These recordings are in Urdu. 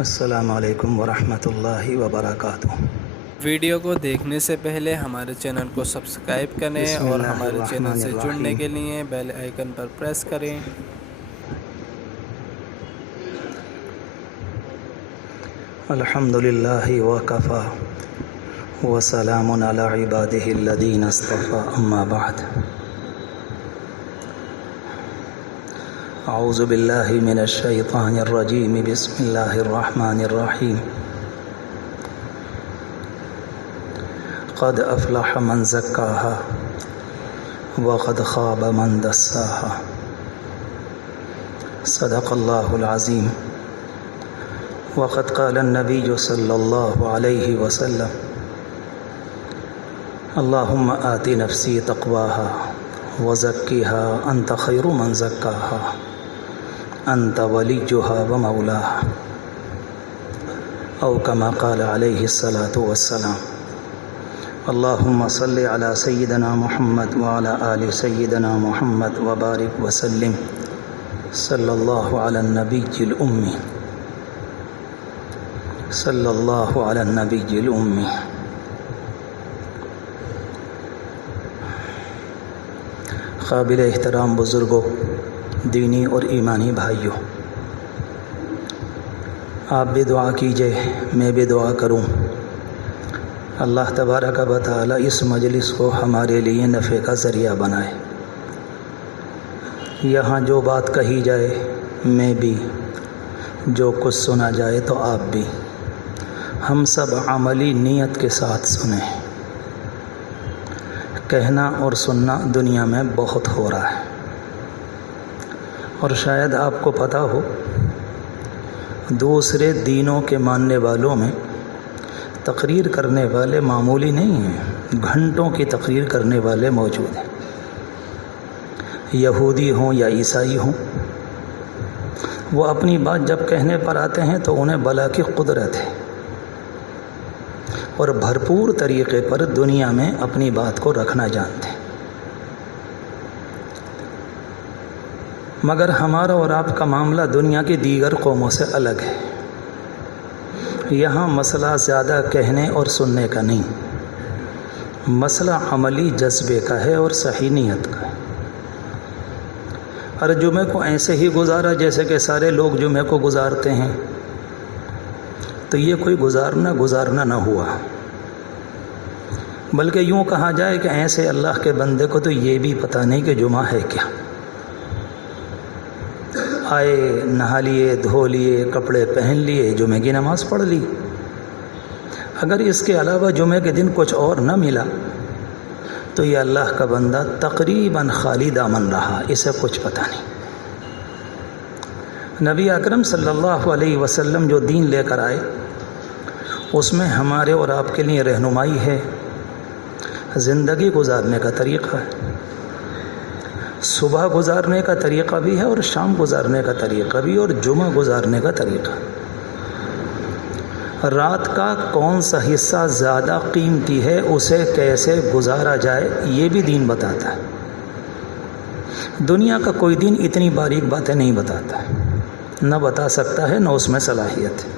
السلام علیکم ورحمۃ اللہ وبرکاتہ۔ ویڈیو کو دیکھنے سے پہلے ہمارے چینل کو سبسکرائب کریں بسم اور اللہ ہمارے چینل الرحمن سے الرحیم۔ جڑنے کے لیے بیل آئیکن پر پریس کریں۔ الحمد للہ وکفی وسلام علی عبادہ الذین اصطفی، اما بعد۔ اعوذ باللہ من الشیطان الرجیم، بسم اللہ الرحمن الرحیم۔ قد افلح من زکاہا وقد خاب من دساہا، صدق اللہ العظیم۔ وقد قال النبی صلی اللہ علیہ وسلم، اللہم آت نفسی تقواہا وزکیہا انت خیر من زکاہا انت ولیجہا ومولاہا، او کما قال علیہ الصلاۃ والسلام۔ اللہم صلی علی سیدنا محمد وعلی آل سیدنا محمد وبارک وسلم، صلی اللہ علی النبی الأمی، صلی اللہ علی النبی الأمی۔ قابل احترام بزرگوں، دینی اور ایمانی بھائیوں، آپ بھی دعا کیجئے، میں بھی دعا کروں، اللہ تبارک و تعالی اس مجلس کو ہمارے لیے نفع کا ذریعہ بنائے۔ یہاں جو بات کہی جائے میں بھی، جو کچھ سنا جائے تو آپ بھی، ہم سب عملی نیت کے ساتھ سنیں۔ کہنا اور سننا دنیا میں بہت ہو رہا ہے، اور شاید آپ کو پتہ ہو دوسرے دینوں کے ماننے والوں میں تقریر کرنے والے معمولی نہیں ہیں، گھنٹوں کی تقریر کرنے والے موجود ہیں، یہودی ہوں یا عیسائی ہوں۔ وہ اپنی بات جب کہنے پر آتے ہیں تو انہیں بلا کی قدرت ہے، اور بھرپور طریقے پر دنیا میں اپنی بات کو رکھنا جانتے ہیں۔ مگر ہمارا اور آپ کا معاملہ دنیا کی دیگر قوموں سے الگ ہے۔ یہاں مسئلہ زیادہ کہنے اور سننے کا نہیں، مسئلہ عملی جذبے کا ہے اور صحیح نیت کا ہے۔ ہر جمعے کو ایسے ہی گزارا جیسے کہ سارے لوگ جمعے کو گزارتے ہیں، تو یہ کوئی گزارنا نہ ہوا، بلکہ یوں کہا جائے کہ ایسے اللہ کے بندے کو تو یہ بھی پتہ نہیں کہ جمعہ ہے کیا۔ آئے، نہا لیے، دھو لیے، کپڑے پہن لیے، جمعے کی نماز پڑھ لی۔ اگر اس کے علاوہ جمعے کے دن کچھ اور نہ ملا تو یہ اللہ کا بندہ تقریباً خالی دامن رہا، اسے کچھ پتہ نہیں۔ نبی اکرم صلی اللہ علیہ وسلم جو دین لے کر آئے، اس میں ہمارے اور آپ کے لیے رہنمائی ہے، زندگی گزارنے کا طریقہ ہے، صبح گزارنے کا طریقہ بھی ہے اور شام گزارنے کا طریقہ بھی، اور جمعہ گزارنے کا طریقہ۔ رات کا کون سا حصہ زیادہ قیمتی ہے، اسے کیسے گزارا جائے، یہ بھی دین بتاتا ہے۔ دنیا کا کوئی دین اتنی باریک باتیں نہیں بتاتا ہے، نہ بتا سکتا ہے، نہ اس میں صلاحیت ہے۔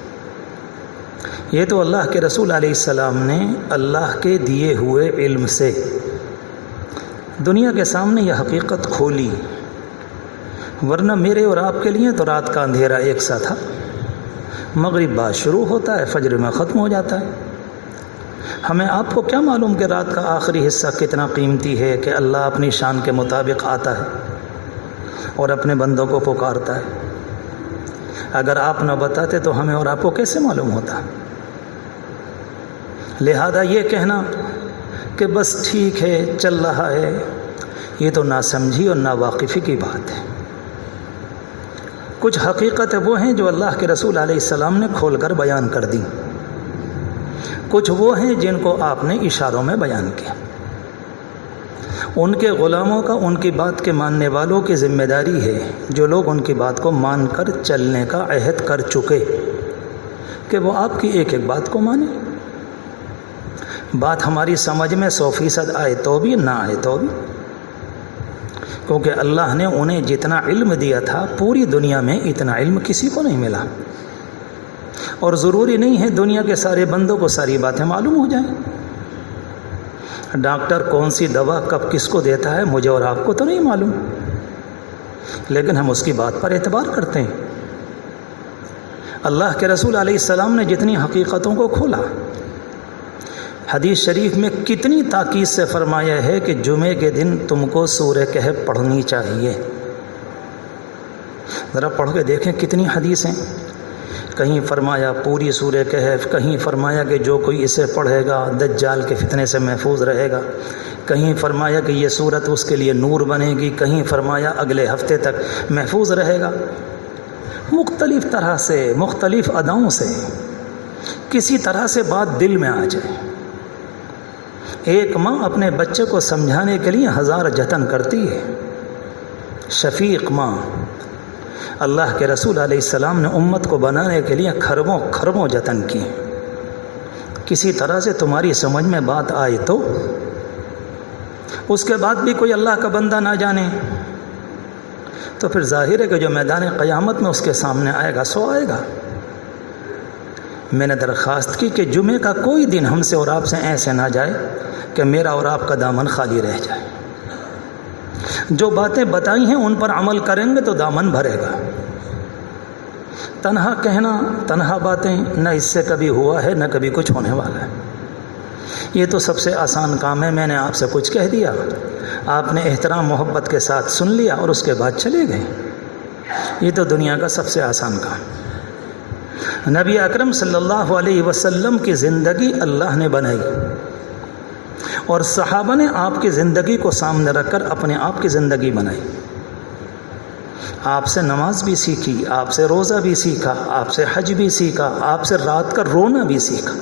یہ تو اللہ کے رسول علیہ السلام نے اللہ کے دیے ہوئے علم سے دنیا کے سامنے یہ حقیقت کھولی، ورنہ میرے اور آپ کے لیے تو رات کا اندھیرا ایک سا تھا، مغرب بعد شروع ہوتا ہے، فجر میں ختم ہو جاتا ہے۔ ہمیں آپ کو کیا معلوم کہ رات کا آخری حصہ کتنا قیمتی ہے، کہ اللہ اپنی شان کے مطابق آتا ہے اور اپنے بندوں کو پکارتا ہے۔ اگر آپ نہ بتاتے تو ہمیں اور آپ کو کیسے معلوم ہوتا؟ لہذا یہ کہنا کہ بس ٹھیک ہے، چل رہا ہے، یہ تو ناسمجھی اور ناواقفی کی بات ہے۔ کچھ حقیقتیں وہ ہیں جو اللہ کے رسول علیہ السلام نے کھول کر بیان کر دی، کچھ وہ ہیں جن کو آپ نے اشاروں میں بیان کیا۔ ان کے غلاموں کا، ان کی بات کے ماننے والوں کی ذمہ داری ہے، جو لوگ ان کی بات کو مان کر چلنے کا عہد کر چکے، کہ وہ آپ کی ایک ایک بات کو مانیں۔ بات ہماری سمجھ میں 100% آئے تو بھی، نہ آئے تو بھی، کیونکہ اللہ نے انہیں جتنا علم دیا تھا پوری دنیا میں اتنا علم کسی کو نہیں ملا، اور ضروری نہیں ہے دنیا کے سارے بندوں کو ساری باتیں معلوم ہو جائیں۔ ڈاکٹر کون سی دوا کب کس کو دیتا ہے مجھے اور آپ کو تو نہیں معلوم، لیکن ہم اس کی بات پر اعتبار کرتے ہیں۔ اللہ کے رسول علیہ السلام نے جتنی حقیقتوں کو کھولا، حدیث شریف میں کتنی تاکید سے فرمایا ہے کہ جمعے کے دن تم کو سورہ کہف پڑھنی چاہیے۔ ذرا پڑھ کے دیکھیں کتنی حدیثیں، کہیں فرمایا پوری سورہ کہف، کہیں فرمایا کہ جو کوئی اسے پڑھے گا دجال کے فتنے سے محفوظ رہے گا، کہیں فرمایا کہ یہ سورت اس کے لیے نور بنے گی، کہیں فرمایا اگلے ہفتے تک محفوظ رہے گا۔ مختلف طرح سے، مختلف اداؤں سے، کسی طرح سے بات دل میں آ جائے۔ ایک ماں اپنے بچے کو سمجھانے کے لیے ہزار جتن کرتی ہے، شفیق ماں۔ اللہ کے رسول علیہ السلام نے امت کو بنانے کے لیے کھربوں کھربوں جتن کی۔ کسی طرح سے تمہاری سمجھ میں بات آئے تو اس کے بعد بھی کوئی اللہ کا بندہ نہ جانے تو پھر ظاہر ہے کہ جو میدان قیامت میں اس کے سامنے آئے گا سو آئے گا۔ میں نے درخواست کی کہ جمعے کا کوئی دن ہم سے اور آپ سے ایسے نہ جائے کہ میرا اور آپ کا دامن خالی رہ جائے۔ جو باتیں بتائی ہیں ان پر عمل کریں گے تو دامن بھرے گا۔ تنہا کہنا، تنہا باتیں، نہ اس سے کبھی ہوا ہے نہ کبھی کچھ ہونے والا ہے۔ یہ تو سب سے آسان کام ہے، میں نے آپ سے کچھ کہہ دیا، آپ نے احترام محبت کے ساتھ سن لیا اور اس کے بعد چلے گئے۔ یہ تو دنیا کا سب سے آسان کام۔ نبی اکرم صلی اللہ علیہ وسلم کی زندگی اللہ نے بنائی اور صحابہ نے آپ کی زندگی کو سامنے رکھ کر اپنے آپ کی زندگی بنائی۔ آپ سے نماز بھی سیکھی، آپ سے روزہ بھی سیکھا، آپ سے حج بھی سیکھا، آپ سے رات کا رونا بھی سیکھا،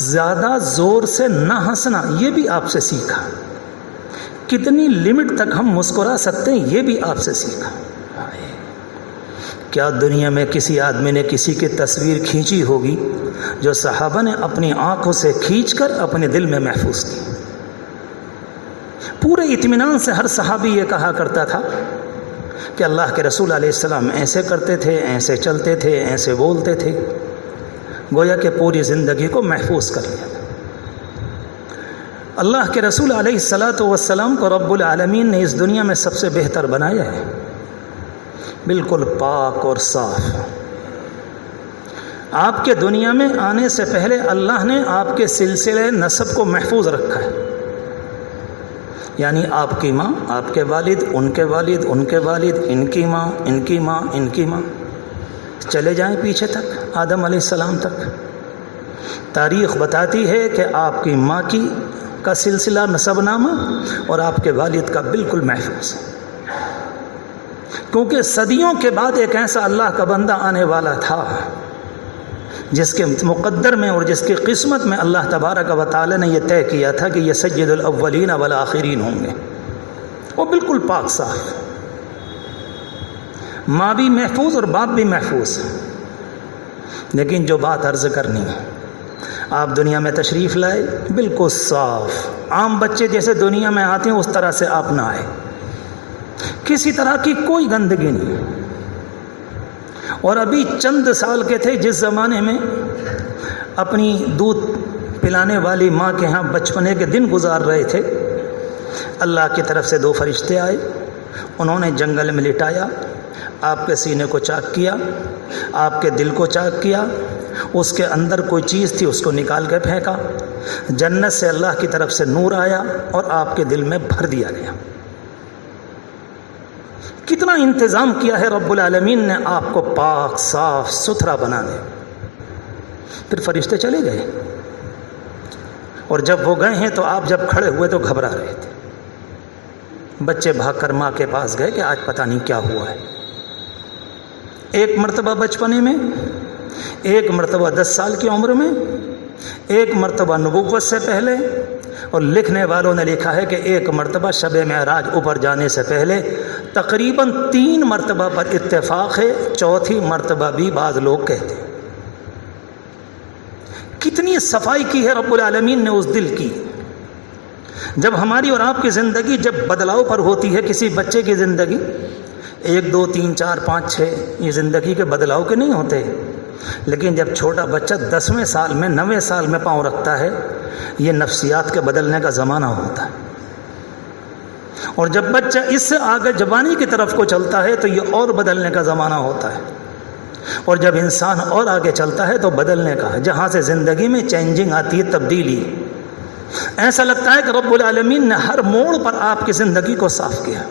زیادہ زور سے نہ ہنسنا یہ بھی آپ سے سیکھا، کتنی لمٹ تک ہم مسکرا سکتے ہیں یہ بھی آپ سے سیکھا۔ کیا دنیا میں کسی آدمی نے کسی کی تصویر کھینچی ہوگی جو صحابہ نے اپنی آنکھوں سے کھینچ کر اپنے دل میں محفوظ کی؟ پورے اطمینان سے ہر صحابی یہ کہا کرتا تھا کہ اللہ کے رسول علیہ السلام ایسے کرتے تھے، ایسے چلتے تھے، ایسے بولتے تھے، گویا کہ پوری زندگی کو محفوظ کر لیا۔ اللہ کے رسول علیہ السلام کو رب العالمین نے اس دنیا میں سب سے بہتر بنایا ہے، بالکل پاک اور صاف۔ آپ کے دنیا میں آنے سے پہلے اللہ نے آپ کے سلسلے نسب کو محفوظ رکھا ہے، یعنی آپ کی ماں، آپ کے والد، ان کے والد، ان کے والد، ان کی ماں، ان کی ماں، ان کی ماں، چلے جائیں پیچھے تک آدم علیہ السلام تک۔ تاریخ بتاتی ہے کہ آپ کی ماں کا سلسلہ نسب نامہ اور آپ کے والد کا بالکل محفوظ ہے، کیونکہ صدیوں کے بعد ایک ایسا اللہ کا بندہ آنے والا تھا جس کے مقدر میں اور جس کی قسمت میں اللہ تبارک و تعالی نے یہ طے کیا تھا کہ یہ سید الاولین والآخرین ہوں گے، وہ بالکل پاک صاف، ماں بھی محفوظ اور باپ بھی محفوظ۔ لیکن جو بات عرض کرنی ہے، آپ دنیا میں تشریف لائے بالکل صاف، عام بچے جیسے دنیا میں آتے ہیں اس طرح سے آپ نہ آئے، کسی طرح کی کوئی گندگی نہیں۔ اور ابھی چند سال کے تھے جس زمانے میں اپنی دودھ پلانے والی ماں کے ہاں بچپنے کے دن گزار رہے تھے، اللہ کی طرف سے 2 فرشتے آئے، انہوں نے جنگل میں لٹایا، آپ کے سینے کو چاک کیا، آپ کے دل کو چاک کیا، اس کے اندر کوئی چیز تھی اس کو نکال کے پھینکا، جنت سے اللہ کی طرف سے نور آیا اور آپ کے دل میں بھر دیا گیا۔ کتنا انتظام کیا ہے رب العالمین نے آپ کو پاک صاف ستھرا بنانے۔ پھر فرشتے چلے گئے اور جب وہ گئے ہیں تو آپ جب کھڑے ہوئے تو گھبرا رہے تھے، بچے بھاگ کر ماں کے پاس گئے کہ آج پتہ نہیں کیا ہوا ہے۔ ایک مرتبہ بچپنے میں، ایک مرتبہ 10 سال کی عمر میں، ایک مرتبہ نبوت سے پہلے، اور لکھنے والوں نے لکھا ہے کہ ایک مرتبہ شب معراج اوپر جانے سے پہلے، تقریباً 3 مرتبہ پر اتفاق ہے، چوتھی مرتبہ بھی بعض لوگ کہتے ہیں۔ کتنی صفائی کی ہے رب العالمین نے اس دل کی۔ جب ہماری اور آپ کی زندگی جب بدلاؤ پر ہوتی ہے، کسی بچے کی زندگی 1 2 3 4 5 6 یہ زندگی کے بدلاؤ کے نہیں ہوتے، لیکن جب چھوٹا بچہ 10ویں سال میں 9ویں سال میں پاؤں رکھتا ہے، یہ نفسیات کے بدلنے کا زمانہ ہوتا ہے، اور جب بچہ اس سے آگے جوانی کی طرف کو چلتا ہے تو یہ اور بدلنے کا زمانہ ہوتا ہے، اور جب انسان اور آگے چلتا ہے تو بدلنے کا ہے، جہاں سے زندگی میں چینجنگ آتی ہے، تبدیلی۔ ایسا لگتا ہے کہ رب العالمین نے ہر موڑ پر آپ کی زندگی کو صاف کیا۔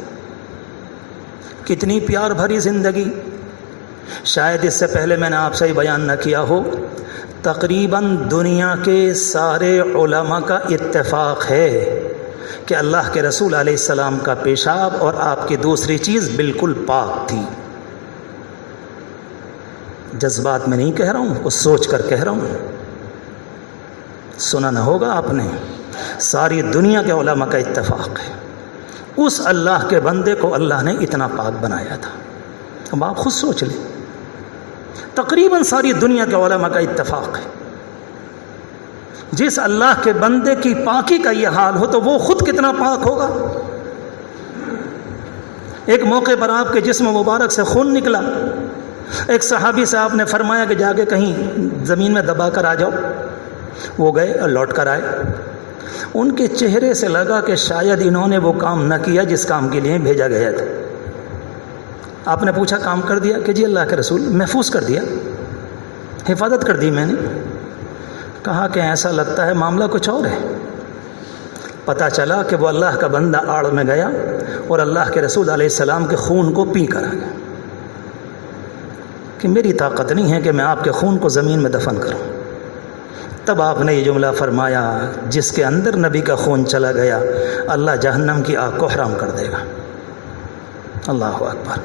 کتنی پیار بھری زندگی۔ شاید اس سے پہلے میں نے آپ سے بیان نہ کیا ہو، تقریباً دنیا کے سارے علماء کا اتفاق ہے کہ اللہ کے رسول علیہ السلام کا پیشاب اور آپ کی دوسری چیز بالکل پاک تھی۔ جذبات میں نہیں کہہ رہا ہوں، اس سوچ کر کہہ رہا ہوں، سنا نہ ہوگا آپ نے، ساری دنیا کے علماء کا اتفاق ہے۔ اس اللہ کے بندے کو اللہ نے اتنا پاک بنایا تھا۔ اب آپ خود سوچ لیں، تقریباً ساری دنیا کے علماء کا اتفاق ہے، جس اللہ کے بندے کی پاکی کا یہ حال ہو تو وہ خود کتنا پاک ہوگا۔ ایک موقع پر آپ کے جسم مبارک سے خون نکلا، ایک صحابی سے آپ نے فرمایا کہ جا کے کہیں زمین میں دبا کر آ جاؤ، وہ گئے اور لوٹ کر آئے۔ ان کے چہرے سے لگا کہ شاید انہوں نے وہ کام نہ کیا جس کام کے لیے بھیجا گیا تھا۔ آپ نے پوچھا کام کر دیا؟ کہ جی اللہ کے رسول، محفوظ کر دیا، حفاظت کر دی میں نے۔ کہا کہ ایسا لگتا ہے معاملہ کچھ اور ہے۔ پتہ چلا کہ وہ اللہ کا بندہ آڑ میں گیا اور اللہ کے رسول علیہ السلام کے خون کو پی کر آ گیا کہ میری طاقت نہیں ہے کہ میں آپ کے خون کو زمین میں دفن کروں۔ تب آپ نے یہ جملہ فرمایا، جس کے اندر نبی کا خون چلا گیا اللہ جہنم کی آگ کو حرام کر دے گا۔ اللہ اکبر۔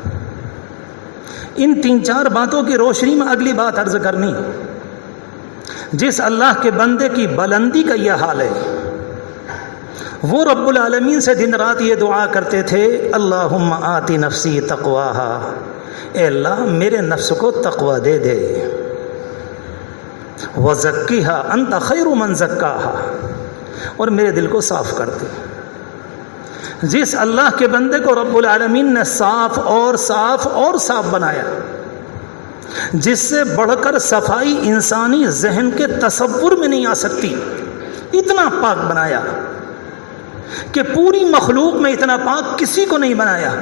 ان 3-4 باتوں کی روشنی میں اگلی بات عرض کرنی، جس اللہ کے بندے کی بلندی کا یہ حال ہے، وہ رب العالمین سے دن رات یہ دعا کرتے تھے، اللہم آتی نفسی تقواہا، اے اللہ میرے نفس کو تقوی دے دے، وَزَكِّهَا أَنْتَ خَيْرُ مَنْ زَكَّاهَا، اور میرے دل کو صاف کر دے۔ جس اللہ کے بندے کو رب العالمین نے صاف اور صاف اور صاف بنایا، جس سے بڑھ کر صفائی انسانی ذہن کے تصور میں نہیں آ سکتی، اتنا پاک بنایا کہ پوری مخلوق میں اتنا پاک کسی کو نہیں بنایا۔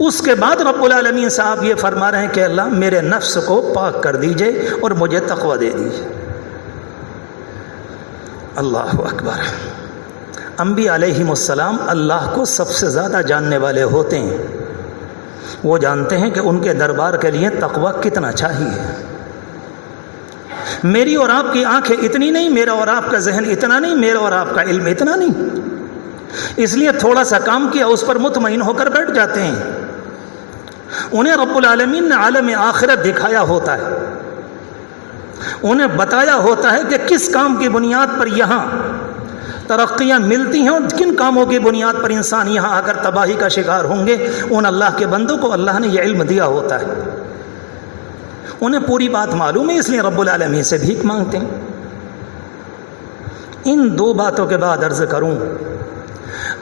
اس کے بعد رب العالمین صاحب یہ فرما رہے ہیں کہ اللہ میرے نفس کو پاک کر دیجئے اور مجھے تقوی دے دیجئے۔ اللہ اکبر۔ انبیاء علیہم السلام اللہ کو سب سے زیادہ جاننے والے ہوتے ہیں، وہ جانتے ہیں کہ ان کے دربار کے لیے تقوی کتنا چاہیے۔ میری اور آپ کی آنکھیں اتنی نہیں، میرا اور آپ کا ذہن اتنا نہیں، میرا اور آپ کا علم اتنا نہیں، اس لیے تھوڑا سا کام کیا اس پر مطمئن ہو کر بیٹھ جاتے ہیں۔ انہیں رب العالمین نے عالم آخرت دکھایا ہوتا ہے، انہیں بتایا ہوتا ہے کہ کس کام کی بنیاد پر یہاں ترقیاں ملتی ہیں اور کن کاموں کی بنیاد پر انسان یہاں آ کر تباہی کا شکار ہوں گے۔ ان اللہ کے بندوں کو اللہ نے یہ علم دیا ہوتا ہے، انہیں پوری بات معلوم ہے، اس لیے رب العالمین سے بھیک مانگتے ہیں۔ ان 2 باتوں کے بعد عرض کروں،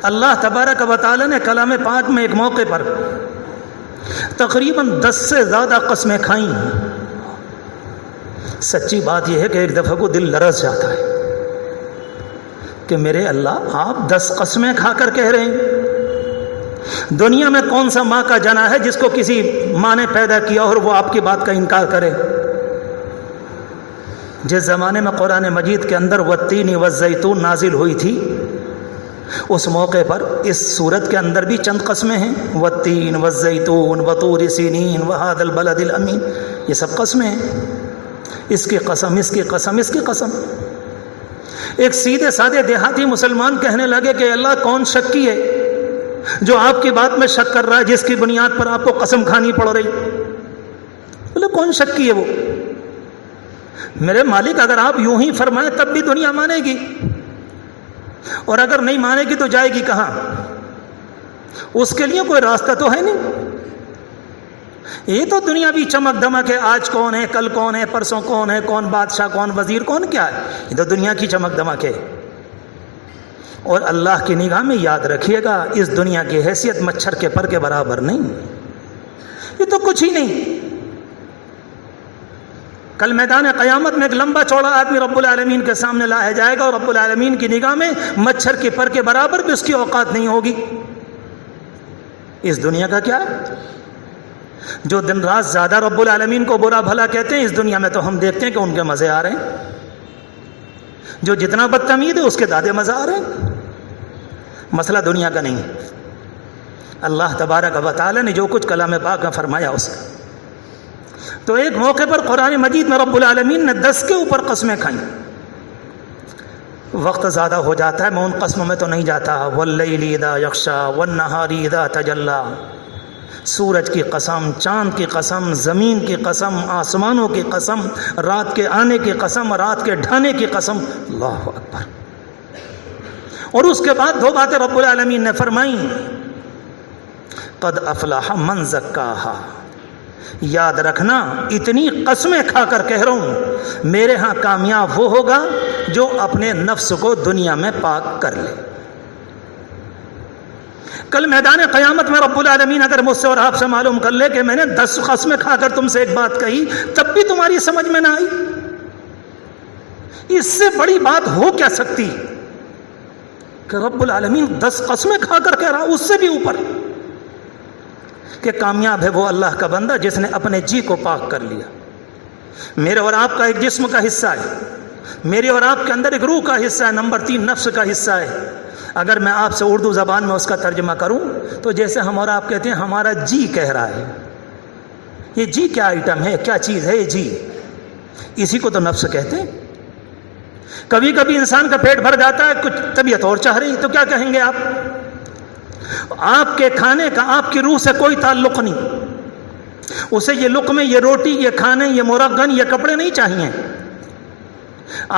اللہ تبارک و تعالی نے کلام پاک میں ایک موقع پر تقریباً 10 سے زیادہ قسمیں کھائیں۔ سچی بات یہ ہے کہ ایک دفعہ کو دل لرز جاتا ہے کہ میرے اللہ آپ 10 قسمیں کھا کر کہہ رہے ہیں؟ دنیا میں کون سا ماں کا جنا ہے جس کو کسی ماں نے پیدا کیا اور وہ آپ کی بات کا انکار کرے؟ جس زمانے میں قرآن مجید کے اندر والتین والزیتون نازل ہوئی تھی، اس موقع پر اس سورت کے اندر بھی چند قسمیں ہیں، والتین والزیتون وطور سینین وہذا البلد الامین، یہ سب قسمیں ہیں، اس کی قسم، اس کی قسم، اس کی قسم۔ ایک سیدھے سادے دیہاتی مسلمان کہنے لگے کہ اللہ کون شکی ہے جو آپ کی بات میں شک کر رہا ہے، جس کی بنیاد پر آپ کو قسم کھانی پڑ رہی؟ بولے کون شکی ہے وہ؟ میرے مالک اگر آپ یوں ہی فرمائیں تب بھی دنیا مانے گی، اور اگر نہیں مانے گی تو جائے گی کہاں؟ اس کے لیے کوئی راستہ تو ہے نہیں۔ یہ تو دنیا بھی چمک دمک ہے، آج کون ہے، کل کون ہے، پرسوں کون ہے، کون بادشاہ، کون وزیر، کون کیا ہے، یہ تو دنیا کی چمک دمک ہے۔ اور اللہ کی نگاہ میں یاد رکھیے گا، اس دنیا کی حیثیت مچھر کے پر کے برابر نہیں، یہ تو کچھ ہی نہیں۔ کل میدان قیامت میں ایک لمبا چوڑا آدمی رب العالمین کے سامنے لایا جائے گا اور رب العالمین کی نگاہ میں مچھر کے پر کے برابر بھی اس کی اوقات نہیں ہوگی. اس دنیا کا کیا ہے؟ جو دن رات زیادہ رب العالمین کو برا بھلا کہتے ہیں، اس دنیا میں تو ہم دیکھتے ہیں کہ ان کے مزے آ رہے ہیں. جو جتنا بدتمیز ہے اس کے زیادہ مزہ آ رہے ہیں. مسئلہ دنیا کا نہیں ہے. اللہ تبارک و تعالی نے جو کچھ کلام پاک میں فرمایا اس کا. تو ایک موقع پر قرآن مجید میں رب العالمین نے 10 کے اوپر قسمیں کھائیں. وقت زیادہ ہو جاتا ہے، میں ان قسموں میں تو نہیں جاتا. واللیل اذا یغشا والنہار اذا تجلی، سورج کی قسم، چاند کی قسم، زمین کی قسم، آسمانوں کی قسم، رات کے آنے کی قسم، رات کے ڈھانے کی قسم. اللہ اکبر. اور اس کے بعد 2 باتیں رب العالمین نے فرمائیں. قد افلح من زکاہا، یاد رکھنا اتنی قسمیں کھا کر کہہ رہا ہوں، میرے ہاں کامیاب وہ ہوگا جو اپنے نفس کو دنیا میں پاک کر لے. کل میدان قیامت میں رب العالمین اگر مجھ سے اور آپ سے معلوم کر لے کہ میں نے 10 قسمیں کھا کر تم سے ایک بات کہی، تب بھی تمہاری سمجھ میں نہ آئی، اس سے بڑی بات ہو کیا سکتی کہ رب العالمین 10 قسمیں کھا کر کہہ رہا، اس سے بھی اوپر کہ کامیاب ہے وہ اللہ کا بندہ جس نے اپنے جی کو پاک کر لیا. میرے اور آپ کا ایک جسم کا حصہ ہے، میرے اور آپ کے اندر ایک روح کا حصہ ہے، نمبر 3 نفس کا حصہ ہے. اگر میں آپ سے اردو زبان میں اس کا ترجمہ کروں تو جیسے ہم اور آپ کہتے ہیں ہمارا جی کہہ رہا ہے. یہ جی کیا آئٹم ہے، کیا چیز ہے یہ جی؟ اسی کو تو نفس کہتے ہیں. کبھی کبھی انسان کا پیٹ بھر جاتا ہے، کچھ طبیعت اور چاہ رہی تو کیا کہیں گے آپ کے کھانے کا آپ کی روح سے کوئی تعلق نہیں. اسے یہ لقمے، یہ روٹی، یہ کھانے، یہ مرغن، یہ کپڑے نہیں چاہیے.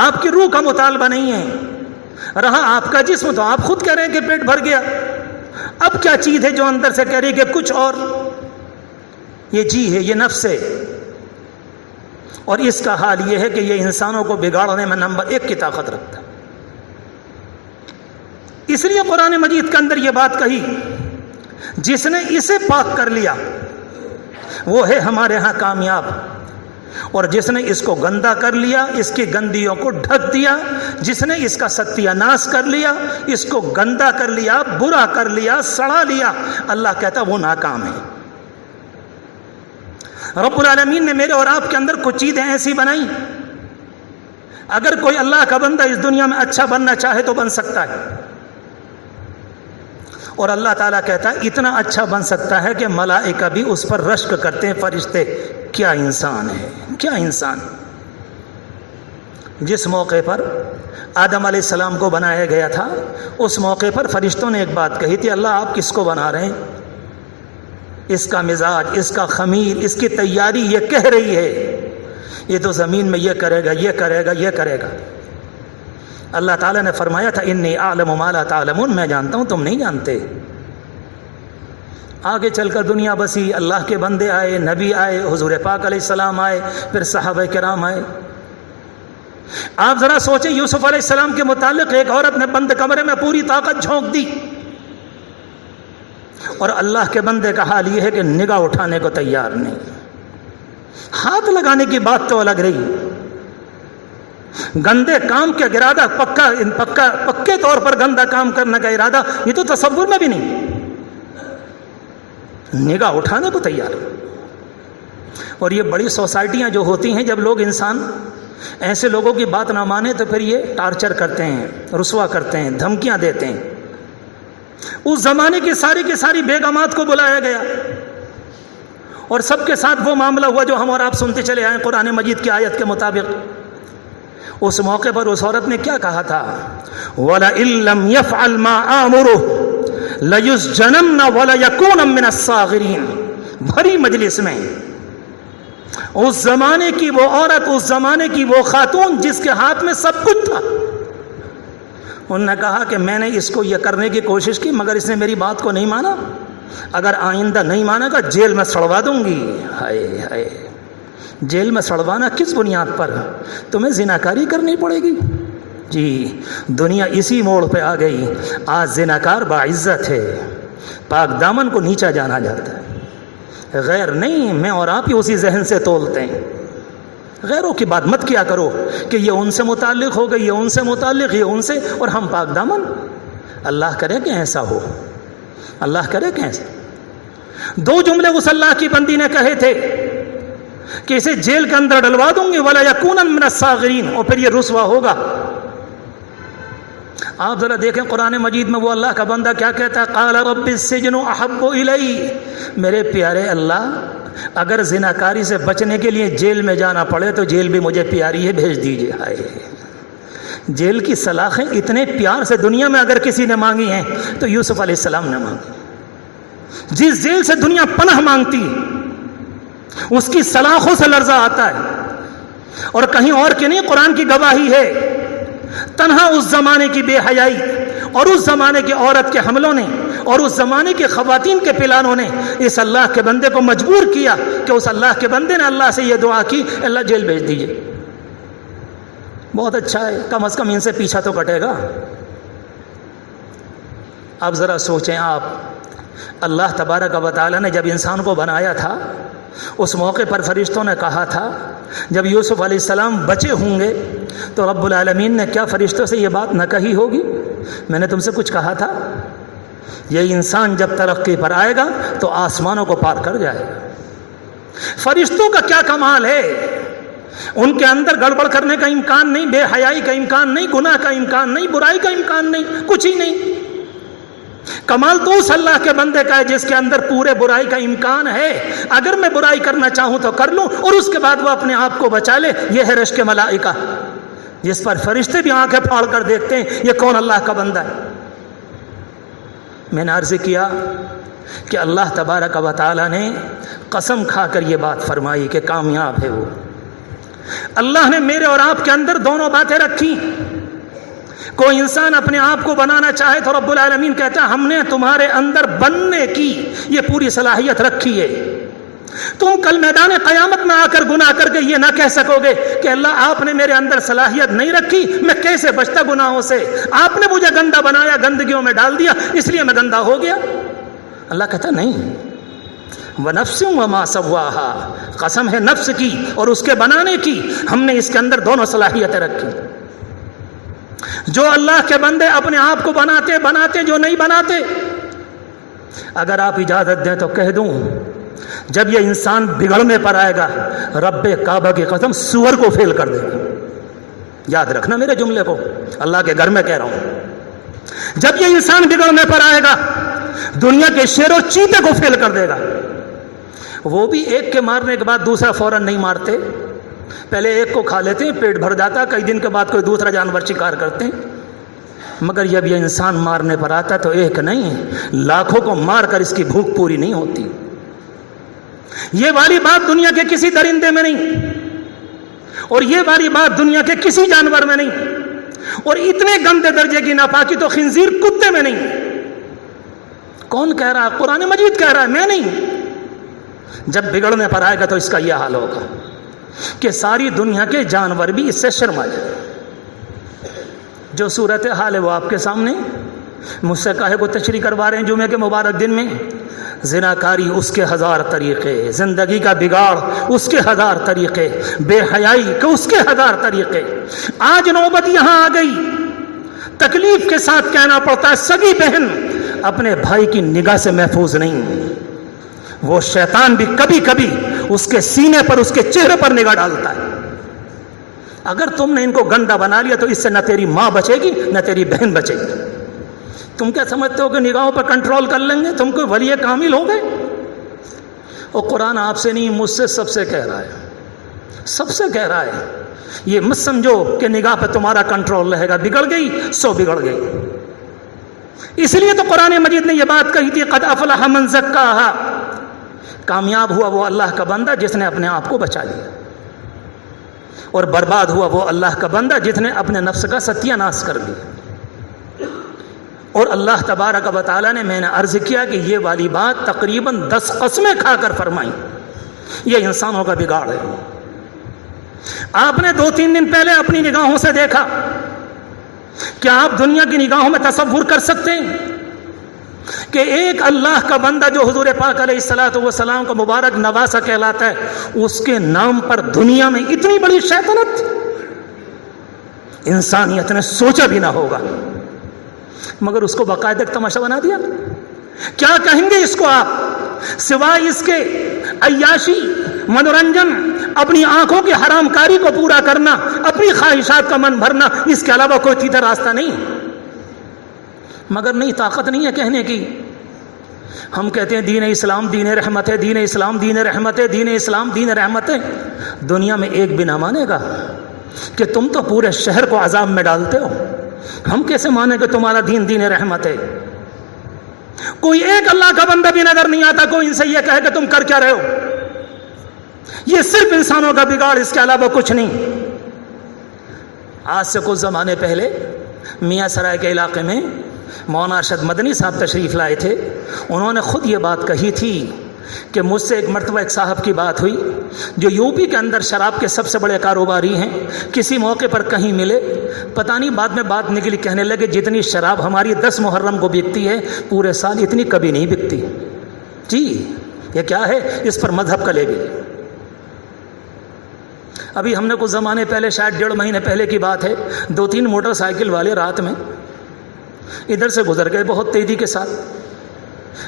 آپ کی روح کا مطالبہ نہیں ہے. رہا آپ کا جسم تو آپ خود کہہ رہے ہیں کہ پیٹ بھر گیا. اب کیا چیز ہے جو اندر سے کہہ رہی کہ کچھ اور؟ یہ جی ہے، یہ نفس ہے. اور اس کا حال یہ ہے کہ یہ انسانوں کو بگاڑنے میں نمبر 1 کی طاقت رکھتا ہے. اس لیے قرآن مجید کے اندر یہ بات کہی، جس نے اسے پاک کر لیا وہ ہے ہمارے ہاں کامیاب، اور جس نے اس کو گندا کر لیا، اس کی گندیوں کو ڈھک دیا، جس نے اس کا ستیہ ناش کر لیا، اس کو گندا کر لیا، برا کر لیا، سڑا لیا، اللہ کہتا وہ ناکام ہے. رب العالمین نے میرے اور آپ کے اندر کچھ چیزیں ایسی بنائی، اگر کوئی اللہ کا بندہ اس دنیا میں اچھا بننا چاہے تو بن سکتا ہے. اور اللہ تعالیٰ کہتا ہے اتنا اچھا بن سکتا ہے کہ ملائکہ بھی اس پر رشک کرتے ہیں، فرشتے. کیا انسان ہے، کیا انسان. جس موقع پر آدم علیہ السلام کو بنایا گیا تھا، اس موقع پر فرشتوں نے ایک بات کہی تھی، اللہ آپ کس کو بنا رہے ہیں؟ اس کا مزاج، اس کا خمیر، اس کی تیاری یہ کہہ رہی ہے یہ تو زمین میں یہ کرے گا، یہ کرے گا، یہ کرے گا. اللہ تعالیٰ نے فرمایا تھا انی اعلم ما لا تعلمون، میں جانتا ہوں تم نہیں جانتے. آگے چل کر دنیا بسی، اللہ کے بندے آئے، نبی آئے، حضور پاک علیہ السلام آئے، پھر صحابہ کرام آئے. آپ ذرا سوچیں، یوسف علیہ السلام کے متعلق ایک عورت نے بند کمرے میں پوری طاقت جھونک دی، اور اللہ کے بندے کا حال یہ ہے کہ نگاہ اٹھانے کو تیار نہیں. ہاتھ لگانے کی بات تو الگ رہی، گندے کام کا ارادہ، پکے طور پر گندا کام کرنے کا ارادہ، یہ تو تصور میں بھی نہیں. نگاہ اٹھانے کو تیار. اور یہ بڑی سوسائٹیاں جو ہوتی ہیں، جب لوگ انسان ایسے لوگوں کی بات نہ مانے تو پھر یہ ٹارچر کرتے ہیں، رسوا کرتے ہیں، دھمکیاں دیتے ہیں. اس زمانے کی ساری بیگمات کو بلایا گیا اور سب کے ساتھ وہ معاملہ ہوا جو ہم اور آپ سنتے چلے آئے قرآن مجید کی آیت کے مطابق. اس موقع پر اس عورت نے کیا کہا تھا؟ وَلَئِن لَّمْ يَفْعَلْ مَا آمُرُهُ لَيُسْجَنَنَّ وَلَيَكُونًا مِّنَ الصَّاغِرِينَ. بھری مجلس میں اس زمانے کی وہ عورت، اس زمانے کی وہ خاتون جس کے ہاتھ میں سب کچھ تھا، انہوں نے کہا کہ میں نے اس کو یہ کرنے کی کوشش کی مگر اس نے میری بات کو نہیں مانا، اگر آئندہ نہیں مانے گا جیل میں سڑوا دوں گی. ہائے ہائے، جیل میں سڑوانا کس بنیاد پر؟ تمہیں زناکاری کرنی پڑے گی. جی دنیا اسی موڑ پہ آ گئی. آج زناکار باعزت ہے، پاک دامن کو نیچا جانا جاتا ہے. غیر نہیں، میں اور آپ ہی اسی ذہن سے تولتے ہیں. غیروں کی بات مت کیا کرو کہ یہ ان سے متعلق ہو گئی، یہ ان سے متعلق، یہ ان سے، اور ہم پاک دامن۔ اللہ کرے کہ ایسا ہو، اللہ کرے کہ ایسا۔ 2 جملے اس اللہ کی بندی نے کہے تھے کہ اسے جیل کے اندر ڈلوا دوں گی، وَلَا يَكُونًا مِنَ الصَّاغِرِينَ، اور پھر یہ رسوا ہوگا۔ آپ ذرا دیکھیں قرآن مجید میں وہ اللہ کا بندہ کیا کہتا ہے، قَالَ رَبِّ السِّجْنُ أَحَبُّ إِلَيَّ، میرے پیارے اللہ اگر زناکاری سے بچنے کے لیے جیل میں جانا پڑے تو جیل بھی مجھے پیاری ہے، بھیج دیجیے۔ ہائے، جیل کی سلاخیں اتنے پیار سے دنیا میں اگر کسی نے مانگی ہیں تو یوسف علیہ السلام نے مانگی۔ جس جیل سے دنیا پناہ مانگتی اس کی سلاخوں سے لرزہ آتا ہے، اور کہیں اور کی نہیں، قرآن کی گواہی ہے۔ تنہا اس زمانے کی بے حیائی اور اس زمانے کی عورت کے حملوں نے اور اس زمانے کے خواتین کے پلانوں نے اس اللہ کے بندے کو مجبور کیا کہ اس اللہ کے بندے نے اللہ سے یہ دعا کی، اللہ جیل بھیج دیجئے۔ بہت اچھا ہے، کم از کم ان سے پیچھا تو کٹے گا۔ اب ذرا سوچیں آپ، اللہ تبارک و تعالیٰ نے جب انسان کو بنایا تھا اس موقع پر فرشتوں نے کہا تھا جب یوسف علیہ السلام بچے ہوں گے تو رب العالمین نے کیا فرشتوں سے یہ بات نہ کہی ہوگی، میں نے تم سے کچھ کہا تھا، یہ انسان جب ترقی پر آئے گا تو آسمانوں کو پار کر جائے گا۔ فرشتوں کا کیا کمال ہے، ان کے اندر گڑبڑ کرنے کا امکان نہیں، بے حیائی کا امکان نہیں، گناہ کا امکان نہیں، برائی کا امکان نہیں، کچھ ہی نہیں۔ کمال تو اس اللہ کے بندے کا ہے جس کے اندر پورے برائی کا امکان ہے۔ اگر میں برائی کرنا چاہوں تو کر لوں، اور اس کے بعد وہ اپنے آپ کو بچا لے۔ یہ ہے رشک ملائکہ، جس پر فرشتے بھی آنکھیں پھاڑ کر دیکھتے ہیں یہ کون اللہ کا بندہ ہے۔ میں نے عرض کیا کہ اللہ تبارک و تعالیٰ نے قسم کھا کر یہ بات فرمائی کہ کامیاب ہے وہ۔ اللہ نے میرے اور آپ کے اندر دونوں باتیں رکھی۔ کوئی انسان اپنے آپ کو بنانا چاہے تو رب العالمین کہتا ہے ہم نے تمہارے اندر بننے کی یہ پوری صلاحیت رکھی ہے۔ تم کل میدان قیامت میں آ کر گناہ کر کے یہ نہ کہہ سکو گے کہ اللہ آپ نے میرے اندر صلاحیت نہیں رکھی، میں کیسے بچتا گناہوں سے، آپ نے مجھے گندا بنایا، گندگیوں میں ڈال دیا، اس لیے میں گندا ہو گیا۔ اللہ کہتا نہیں، وَنَفْسٍ وَمَا سَوَّاهَا، قسم ہے نفس کی اور اس کے بنانے کی، ہم نے اس کے اندر دونوں صلاحیتیں رکھی۔ جو اللہ کے بندے اپنے آپ کو بناتے جو نہیں بناتے، اگر آپ اجازت دیں تو کہہ دوں جب یہ انسان بگڑنے پر آئے گا رب کعبہ کی قسم سور کو فیل کر دے گا۔ یاد رکھنا میرے جملے کو، اللہ کے گھر میں کہہ رہا ہوں، جب یہ انسان بگڑنے پر آئے گا دنیا کے شیر و چیتے کو فیل کر دے گا۔ وہ بھی ایک کے مارنے کے بعد دوسرا فوراً نہیں مارتے، پہلے ایک کو کھا لیتے ہیں، پیٹ بھر جاتا، کئی دن کے بعد کوئی دوسرا جانور شکار کرتے ہیں، مگر جب یہ انسان مارنے پر آتا تو ایک نہیں لاکھوں کو مار کر اس کی بھوک پوری نہیں ہوتی۔ یہ والی بات دنیا کے کسی درندے میں نہیں، اور یہ والی بات دنیا کے کسی جانور میں نہیں، اور اتنے گندے درجے کی ناپاکی تو خنزیر کتے میں نہیں۔ کون کہہ رہا ہے؟ قرآن مجید کہہ رہا ہے، میں نہیں۔ جب بگڑنے پر آئے گا تو اس کا یہ حال ہوگا کہ ساری دنیا کے جانور بھی اس سے شرما جائے۔ جو صورتحال ہے وہ آپ کے سامنے، مجھ سے کاہے کو تشریح کروا رہے ہیں جمعے کے مبارک دن میں؟ زناکاری اس کے 1000 طریقے، زندگی کا بگاڑ اس کے 1000 طریقے، بے حیائی کے اس کے 1000 طریقے۔ آج نوبت یہاں آ گئی، تکلیف کے ساتھ کہنا پڑتا ہے سگی بہن اپنے بھائی کی نگاہ سے محفوظ نہیں۔ وہ شیطان بھی کبھی کبھی اس کے سینے پر، اس کے چہرے پر نگاہ ڈالتا ہے۔ اگر تم نے ان کو گندا بنا لیا تو اس سے نہ تیری ماں بچے گی نہ تیری بہن بچے گی۔ تم کیا سمجھتے ہو کہ نگاہوں پر کنٹرول کر لیں گے؟ تم کوئی ولی کامل ہو گئے؟ اور قرآن آپ سے نہیں مجھ سے سب سے کہہ رہا ہے، سب سے کہہ رہا ہے، یہ مت سمجھو کہ نگاہ پہ تمہارا کنٹرول رہے گا، بگڑ گئی سو بگڑ گئی۔ اس لیے تو قرآن مجید نے یہ بات کہی تھی قد افلح من زکاہا، کامیاب ہوا وہ اللہ کا بندہ جس نے اپنے آپ کو بچا لیا، اور برباد ہوا وہ اللہ کا بندہ جس نے اپنے نفس کا ستیہ ناش کر لیا۔ اور اللہ تبارک و تعالیٰ نے، میں نے عرض کیا کہ یہ والی بات تقریباً 10 قسمیں کھا کر فرمائی۔ یہ انسانوں کا بگاڑ ہے۔ آپ نے 2-3 دن پہلے اپنی نگاہوں سے دیکھا، کیا آپ دنیا کی نگاہوں میں تصور کر سکتے ہیں کہ ایک اللہ کا بندہ جو حضور پاک علیہ الصلوۃ والسلام کا مبارک نواسہ کہلاتا ہے، اس کے نام پر دنیا میں اتنی بڑی شیطنت انسانیت نے سوچا بھی نہ ہوگا، مگر اس کو باقاعدہ تماشا بنا دیا۔ کیا کہیں گے اس کو آپ سوائے اس کے عیاشی، منورنجن، اپنی آنکھوں کی حرام کاری کو پورا کرنا، اپنی خواہشات کا من بھرنا، اس کے علاوہ کوئی تیسرا راستہ نہیں۔ مگر نہیں، طاقت نہیں ہے کہنے کی۔ ہم کہتے ہیں دین اسلام دین رحمت ہے، دین اسلام دین رحمت ہے، دین اسلام دین رحمت ہے۔ دنیا میں ایک بھی نہ مانے گا کہ تم تو پورے شہر کو عذاب میں ڈالتے ہو، ہم کیسے مانیں کہ تمہارا دین دین رحمت ہے؟ کوئی ایک اللہ کا بندہ بھی نظر نہیں آتا کوئی ان سے یہ کہے کہ تم کر کیا رہے ہو۔ یہ صرف انسانوں کا بگاڑ، اس کے علاوہ کچھ نہیں۔ آج سے کچھ زمانے پہلے میاں سرائے کے علاقے میں مولانا ارشد مدنی صاحب تشریف لائے تھے۔ انہوں نے خود یہ بات کہی تھی کہ مجھ سے ایک مرتبہ ایک صاحب کی بات ہوئی جو یو پی کے اندر شراب کے سب سے بڑے کاروباری ہیں، کسی موقع پر کہیں ملے، پتہ نہیں بعد میں بات نکلی، کہنے لگے جتنی شراب ہماری 10 محرم کو بکتی ہے پورے سال اتنی کبھی نہیں بکتی۔ جی یہ کیا ہے؟ اس پر مذہب کا لیبل۔ ابھی ہم نے کچھ زمانے پہلے، شاید 1.5 مہینے پہلے کی بات ہے، 2-3 موٹر سائیکل والے رات میں ادھر سے گزر گئے بہت تیزی کے ساتھ،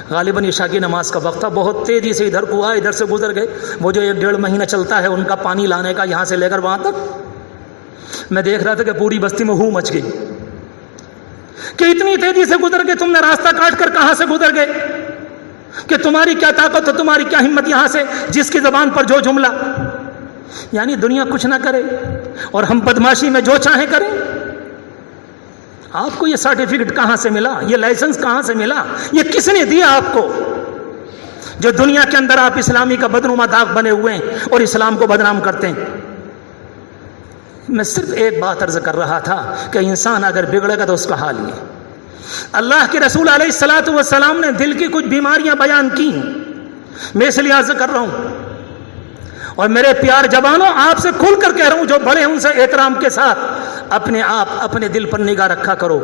غالباً عشاء کی نماز کا وقت تھا، بہت تیزی سے ادھر کو آئے، ادھر سے گزر گئے۔ وہ جو 1-1.5 مہینہ چلتا ہے ان کا پانی لانے کا، یہاں سے لے کر وہاں تک، میں دیکھ رہا تھا کہ پوری بستی میں ہو مچ گئی کہ اتنی تیزی سے گزر گئے، تم نے راستہ کاٹ کر کہاں سے گزر گئے، کہ تمہاری کیا طاقت ہے، تمہاری کیا ہمت، یہاں سے جس کی زبان پر جو جملہ، یعنی دنیا کچھ نہ کرے اور ہم بدماشی میں جو چاہیں کریں۔ آپ کو یہ سرٹیفکیٹ کہاں سے ملا؟ یہ لائسنس کہاں سے ملا؟ یہ کس نے دیا آپ کو، جو دنیا کے اندر آپ اسلامی کا بدنما داغ بنے ہوئے ہیں اور اسلام کو بدنام کرتے ہیں؟ میں صرف ایک بات عرض کر رہا تھا کہ انسان اگر بگڑے گا تو اس کا حال یہ۔ اللہ کے رسول علیہ الصلوۃ والسلام نے دل کی کچھ بیماریاں بیان کی، میں اس لیے عرض کر رہا ہوں، اور میرے پیار جوانوں آپ سے کھل کر کہہ رہا ہوں، جو بڑے ہیں ان سے احترام کے ساتھ اپنے آپ اپنے دل پر نگاہ رکھا کرو۔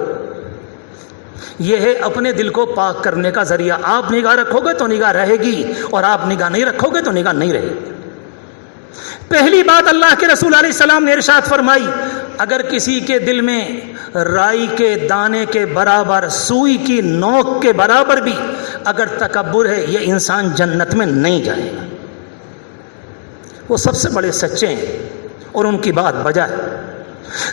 یہ ہے اپنے دل کو پاک کرنے کا ذریعہ۔ آپ نگاہ رکھو گے تو نگاہ رہے گی، اور آپ نگاہ نہیں رکھو گے تو نگاہ نہیں رہے گی۔ پہلی بات اللہ کے رسول علیہ السلام نے ارشاد فرمائی، اگر کسی کے دل میں رائی کے دانے کے برابر، سوئی کی نوک کے برابر بھی اگر تکبر ہے، یہ انسان جنت میں نہیں جائے گا۔ وہ سب سے بڑے سچے ہیں اور ان کی بات بجائے،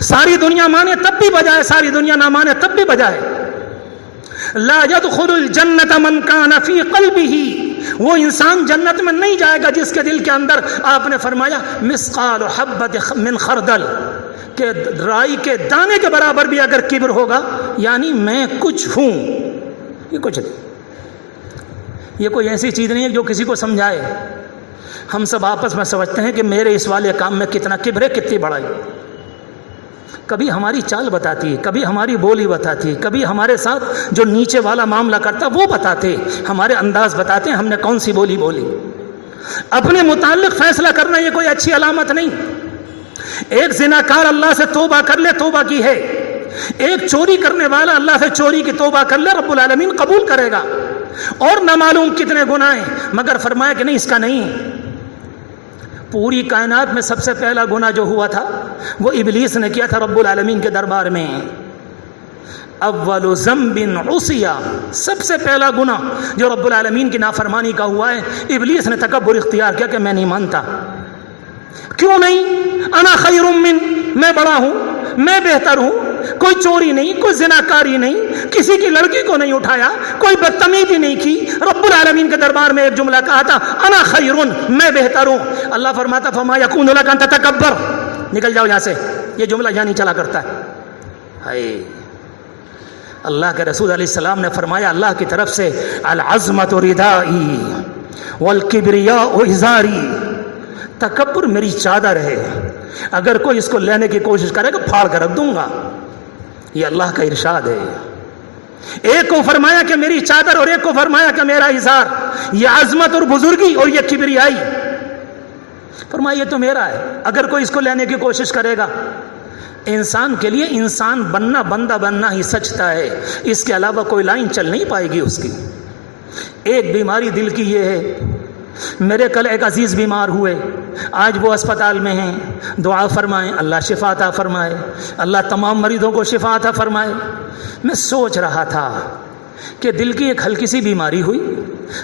ساری دنیا مانے تب بھی بجائے، ساری دنیا نہ مانے تب بھی بجائے۔ لا يدخل الجنت من کان فی قلبہ، وہ انسان جنت میں نہیں جائے گا جس کے دل کے اندر، آپ نے فرمایا مثقال حبۃ من خردل، کہ رائی کے دانے کے برابر بھی اگر کبر ہوگا، یعنی میں کچھ ہوں، یہ کچھ نہیں، یہ کوئی ایسی چیز نہیں ہے جو کسی کو سمجھائے۔ ہم سب آپس میں سمجھتے ہیں کہ میرے اس والے کام میں کتنا کبر ہے، کتنی بڑائی۔ کبھی ہماری چال بتاتی، کبھی ہماری بولی بتاتی، کبھی ہمارے ساتھ جو نیچے والا معاملہ کرتا وہ بتاتے، ہمارے انداز بتاتے ہیں ہم نے کون سی بولی بولی۔ اپنے متعلق فیصلہ کرنا یہ کوئی اچھی علامت نہیں۔ ایک زناکار اللہ سے توبہ کر لے، توبہ کی ہے۔ ایک چوری کرنے والا اللہ سے چوری کی توبہ کر لے، رب العالمین قبول کرے گا۔ اور نہ معلوم کتنے گناہ ہیں، مگر فرمایا کہ نہیں، اس کا نہیں۔ پوری کائنات میں سب سے پہلا گناہ جو ہوا تھا وہ ابلیس نے کیا تھا رب العالمین کے دربار میں۔ اول ذنب عصی، سب سے پہلا گناہ جو رب العالمین کی نافرمانی کا ہوا ہے، ابلیس نے تکبر اختیار کیا کہ میں نہیں مانتا۔ کیوں نہیں؟ انا خیر من، میں بڑا ہوں، میں بہتر ہوں، کوئی چوری نہیں، کوئی زناکاری نہیں، کسی کی لڑکی کو نہیں اٹھایا، کوئی بدتمیزی نہیں کی، رب العالمین کے دربار میں ایک جملہ کہا تھا انا خیر، میں بہتر ہوں۔ اللہ فرماتا فما یکون لک ان تتکبر، نکل جاؤ یہاں سے، یہ جملہ یہاں نہیں چلا کرتا ہے۔ ہائے، اللہ کے رسول علیہ السلام نے فرمایا اللہ کی طرف سے العظمت ردائی والکبریاء ازاری، تکبر میری چادر ہے، اگر کوئی اس کو لینے کی کوشش کرے گا پھاڑ کر رکھ دوں گا۔ یہ اللہ کا ارشاد ہے۔ ایک کو فرمایا کہ میری چادر اور ایک کو فرمایا کہ میرا ازار، یہ عظمت اور بزرگی اور یہ کبریائی۔ فرمایا یہ تو میرا ہے، اگر کوئی اس کو لینے کی کوشش کرے گا۔ انسان کے لیے انسان بننا، بندہ بننا ہی سچتا ہے، اس کے علاوہ کوئی لائن چل نہیں پائے گی اس کی۔ ایک بیماری دل کی یہ ہے، میرے کل ایک عزیز بیمار ہوئے، آج وہ اسپتال میں ہیں، دعا فرمائیں اللہ شفا عطا فرمائے، اللہ تمام مریضوں کو شفا عطا فرمائے۔ میں سوچ رہا تھا کہ دل کی ایک ہلکی سی بیماری ہوئی،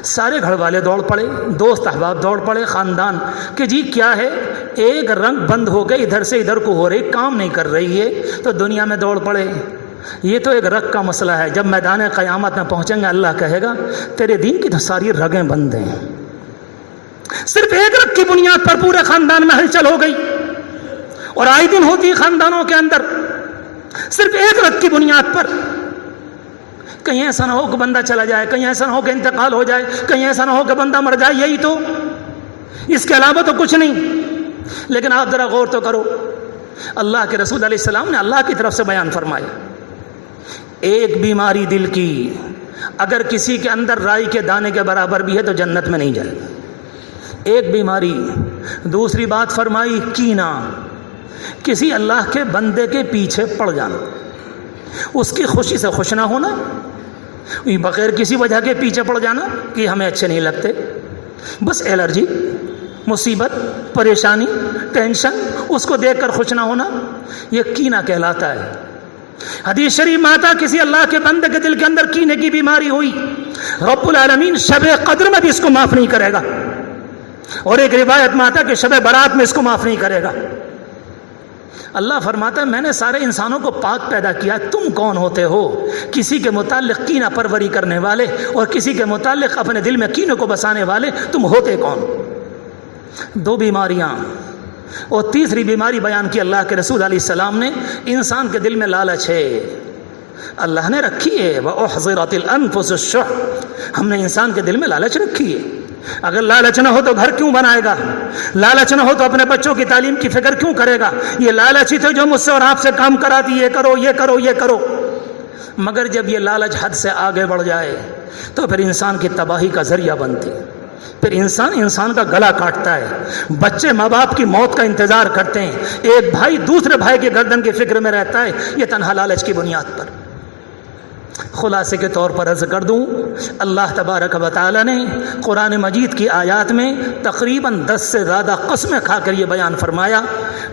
سارے گھر والے دوڑ پڑے، دوست احباب دوڑ پڑے، خاندان کہ جی کیا ہے، ایک رنگ بند ہو گئے، ادھر سے ادھر کو ہو رہی، کام نہیں کر رہی ہے، تو دنیا میں دوڑ پڑے۔ یہ تو ایک رگ کا مسئلہ ہے، جب میدان قیامت میں پہنچیں گے اللہ کہے گا تیرے دین کی تو ساری رگیں بند ہیں، صرف ایک رگ کی بنیاد پر پورے خاندان میں ہلچل ہو گئی، اور آئے دن ہوتی ہے خاندانوں کے اندر، صرف ایک رگ کی بنیاد پر۔ کہیں ایسا نہ ہو کہ بندہ چلا جائے، کہیں ایسا نہ ہو کہ انتقال ہو جائے، کہیں ایسا نہ ہو کہ بندہ مر جائے، یہی تو، اس کے علاوہ تو کچھ نہیں۔ لیکن آپ ذرا غور تو کرو، اللہ کے رسول علیہ السلام نے اللہ کی طرف سے بیان فرمایا، ایک بیماری دل کی اگر کسی کے اندر رائی کے دانے کے برابر بھی ہے تو جنت میں نہیں جائے، ایک بیماری۔ دوسری بات فرمائی کینہ، کسی اللہ کے بندے کے پیچھے پڑ جانا، اس کی خوشی سے خوش نہ ہونا، بغیر کسی وجہ کے پیچھے پڑ جانا کہ ہمیں اچھے نہیں لگتے، بس الرجی، مصیبت، پریشانی، ٹینشن، اس کو دیکھ کر خوش نہ ہونا، یہ کینہ کہلاتا ہے۔ حدیث شریف میں آتا کسی اللہ کے بندے کے دل کے اندر کینے کی بیماری ہوئی، رب العالمین شب قدر میں بھی اس کو معاف نہیں کرے گا، اور ایک روایت میں آتا کہ شب برات میں اس کو معاف نہیں کرے گا۔ اللہ فرماتا ہے میں نے سارے انسانوں کو پاک پیدا کیا، تم کون ہوتے ہو کسی کے متعلق کینہ پروری کرنے والے، اور کسی کے متعلق اپنے دل میں کینے کو بسانے والے، تم ہوتے کون؟ دو بیماریاں، اور تیسری بیماری بیان کی اللہ کے رسول علیہ السلام نے، انسان کے دل میں لالچ ہے، اللہ نے رکھی ہے، وَأُحْضِرَتِ الْأَنفُسُ الشُّحَّ، ہم نے انسان کے دل میں لالچ رکھی ہے۔ اگر لالچ نہ ہو تو گھر کیوں بنائے گا؟ لالچ نہ ہو تو اپنے بچوں کی تعلیم کی فکر کیوں کرے گا؟ یہ لالچ ہی تھے جو مجھ سے اور آپ سے کام کراتی، یہ کرو یہ کرو یہ کرو۔ مگر جب یہ لالچ حد سے آگے بڑھ جائے تو پھر انسان کی تباہی کا ذریعہ بنتی، پھر انسان کا گلا کاٹتا ہے، بچے ماں باپ کی موت کا انتظار کرتے ہیں، ایک بھائی دوسرے بھائی کے گردن کی فکر میں رہتا ہے، یہ تنہا لالچ کی بنیاد پر۔ خلاصے کے طور پر عرض کر دوں، اللہ تبارک و تعالی نے قرآن مجید کی آیات میں تقریباً 10 سے زیادہ قسمیں کھا کر یہ بیان فرمایا،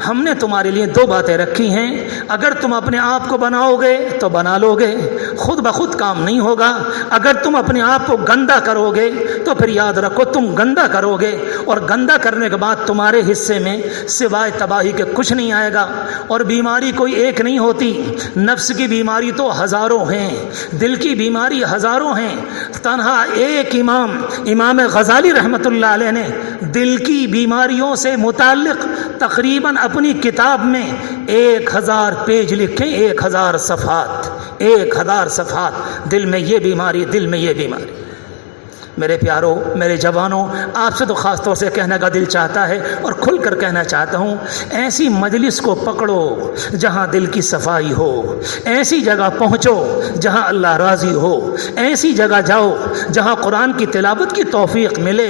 ہم نے تمہارے لیے 2 باتیں رکھی ہیں، اگر تم اپنے آپ کو بناؤ گے تو بنا لو گے، خود بخود کام نہیں ہوگا، اگر تم اپنے آپ کو گندا کرو گے تو پھر یاد رکھو تم گندا کرو گے، اور گندا کرنے کے بعد تمہارے حصے میں سوائے تباہی کے کچھ نہیں آئے گا۔ اور بیماری کوئی ایک نہیں ہوتی، نفس کی بیماری تو ہزاروں ہیں، دل کی بیماری ہزاروں ہیں، تنہا ایک امام غزالی رحمۃ اللہ علیہ نے دل کی بیماریوں سے متعلق تقریباً اپنی کتاب میں 1000 پیج لکھے، 1000 صفحات، دل میں یہ بیماری، دل میں یہ بیماری۔ میرے پیاروں، میرے جوانوں، آپ سے تو خاص طور سے کہنے کا دل چاہتا ہے اور کھل کر کہنا چاہتا ہوں، ایسی مجلس کو پکڑو جہاں دل کی صفائی ہو، ایسی جگہ پہنچو جہاں اللہ راضی ہو، ایسی جگہ جاؤ جہاں قرآن کی تلاوت کی توفیق ملے،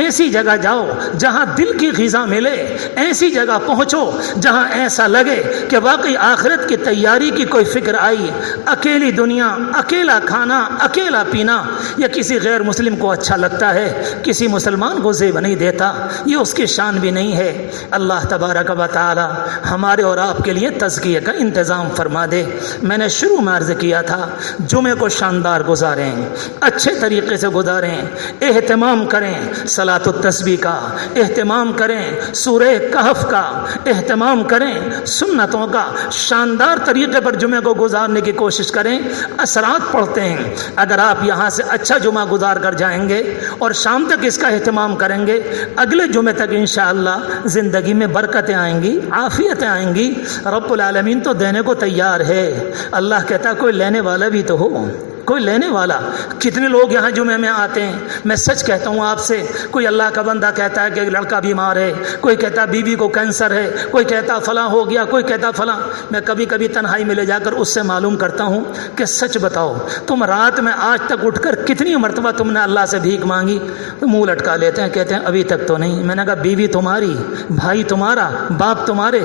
ایسی جگہ جاؤ جہاں دل کی غذا ملے، ایسی جگہ پہنچو جہاں ایسا لگے کہ واقعی آخرت کی تیاری کی کوئی فکر آئی۔ اکیلی دنیا، اکیلا کھانا، اکیلا پینا، یا کسی غیر مسلم کو اچھا لگتا ہے، کسی مسلمان کو زیب نہیں دیتا، یہ اس کی شان بھی نہیں ہے۔ اللہ تبارک و تعالی ہمارے اور آپ کے لیے تزکیہ کا انتظام فرما دے۔ میں نے شروع میں عرض کیا تھا، جمعے کو شاندار گزاریں، اچھے طریقے سے گزاریں، اہتمام کریں صلاۃ التسبیح کا، اہتمام کریں سورہ کہف کا، اہتمام کریں سنتوں کا، شاندار طریقے پر جمعے کو گزارنے کی کوشش کریں۔ اثرات پڑھتے ہیں، اگر آپ یہاں سے اچھا جمعہ گزار کر جائیں گے اور شام تک اس کا اہتمام کریں گے، اگلے جمعے تک انشاءاللہ زندگی میں برکتیں آئیں گی، عافیتیں آئیں گی۔ رب العالمین تو دینے کو تیار ہے، اللہ کہتا کوئی لینے والا بھی تو ہو۔ کوئی لینے والا؟ کتنے لوگ یہاں جمعے میں آتے ہیں. میں سچ کہتا ہوں آپ سے، کوئی اللہ کا بندہ کہتا ہے کہ لڑکا بیمار ہے، کوئی کہتا ہے بیوی کو کینسر ہے، کوئی کہتا فلاں ہو گیا، کوئی کہتا فلاں. میں کبھی کبھی تنہائی میں لے جا کر اس سے معلوم کرتا ہوں کہ سچ بتاؤ، تم رات میں آج تک اٹھ کر کتنی مرتبہ تم نے اللہ سے بھیک مانگی؟ تو منہ لٹکا لیتے ہیں، کہتے ہیں ابھی تک تو نہیں. میں نے کہا بیوی تمہاری، بھائی تمہارا، باپ تمہارے،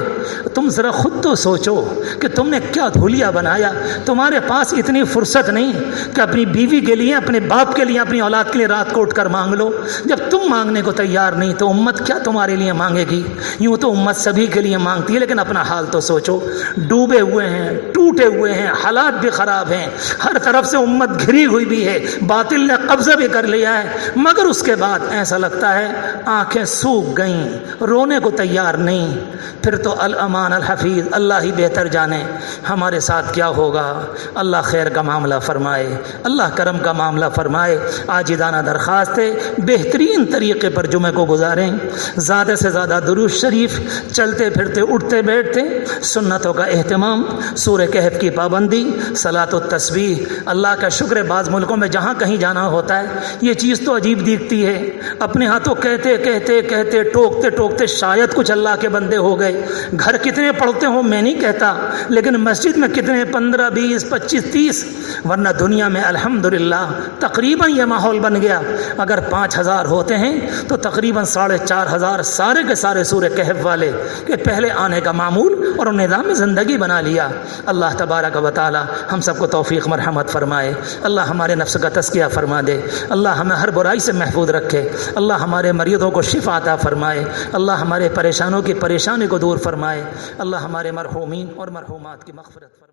تم ذرا خود تو سوچو کہ تم نے کیا دھولیا بنایا. تمہارے پاس اتنی فرصت نہیں کہ اپنی بیوی کے لیے، اپنے باپ کے لیے، اپنی اولاد کے لیے رات کو اٹھ کر مانگ لو. جب تم مانگنے کو تیار نہیں تو امت کیا تمہارے لیے مانگے گی؟ یوں تو امت سبھی کے لیے مانگتی ہے، لیکن اپنا حال تو سوچو. ڈوبے ہوئے ہیں، ٹوٹے ہوئے ہیں، حالات بھی خراب ہیں، ہر طرف سے امت گھری ہوئی بھی ہے، باطل نے قبضہ بھی کر لیا ہے، مگر اس کے بعد ایسا لگتا ہے آنکھیں سوکھ گئیں، رونے کو تیار نہیں. پھر تو الامان الحفیظ، اللہ ہی بہتر جانے ہمارے ساتھ کیا ہوگا. اللہ خیر کا معاملہ فرمائے، اللہ کرم کا معاملہ فرمائے. عاجزانہ درخواست ہے بہترین طریقے پر جمعے کو گزاریں، زیادہ سے زیادہ درود شریف، چلتے پھرتے اٹھتے بیٹھتے سنتوں کا اہتمام، سورہ کہف کی پابندی، صلاۃ التسبیح. اللہ کا شکر ہے بعض ملکوں میں جہاں کہیں جانا ہوتا ہے یہ چیز تو عجیب دیکھتی ہے، اپنے ہاتھوں کہتے کہتے کہتے ٹوکتے ٹوکتے شاید کچھ اللہ کے بندے ہو گئے. گھر کتنے پڑھتے ہوں میں نہیں کہتا، لیکن مسجد میں کتنے، 15 20 25 30، ورنہ دنیا میں الحمدللہ تقریباً یہ ماحول بن گیا. اگر 5000 ہوتے ہیں تو تقریباً 4500 سارے کے سارے سورہ کہف والے کہ پہلے آنے کا معمول اور نظام زندگی بنا لیا. اللہ تبارک و تعالی ہم سب کو توفیق مرحمت فرمائے. اللہ ہمارے نفس کا تزکیہ فرما دے. اللہ ہمیں ہر برائی سے محفوظ رکھے. اللہ ہمارے مریضوں کو شفا عطا فرمائے. اللہ ہمارے پریشانوں کی پریشانی کو دور فرمائے. اللہ ہمارے مرحومین اور مرحومات کی مغفرت فرمائے.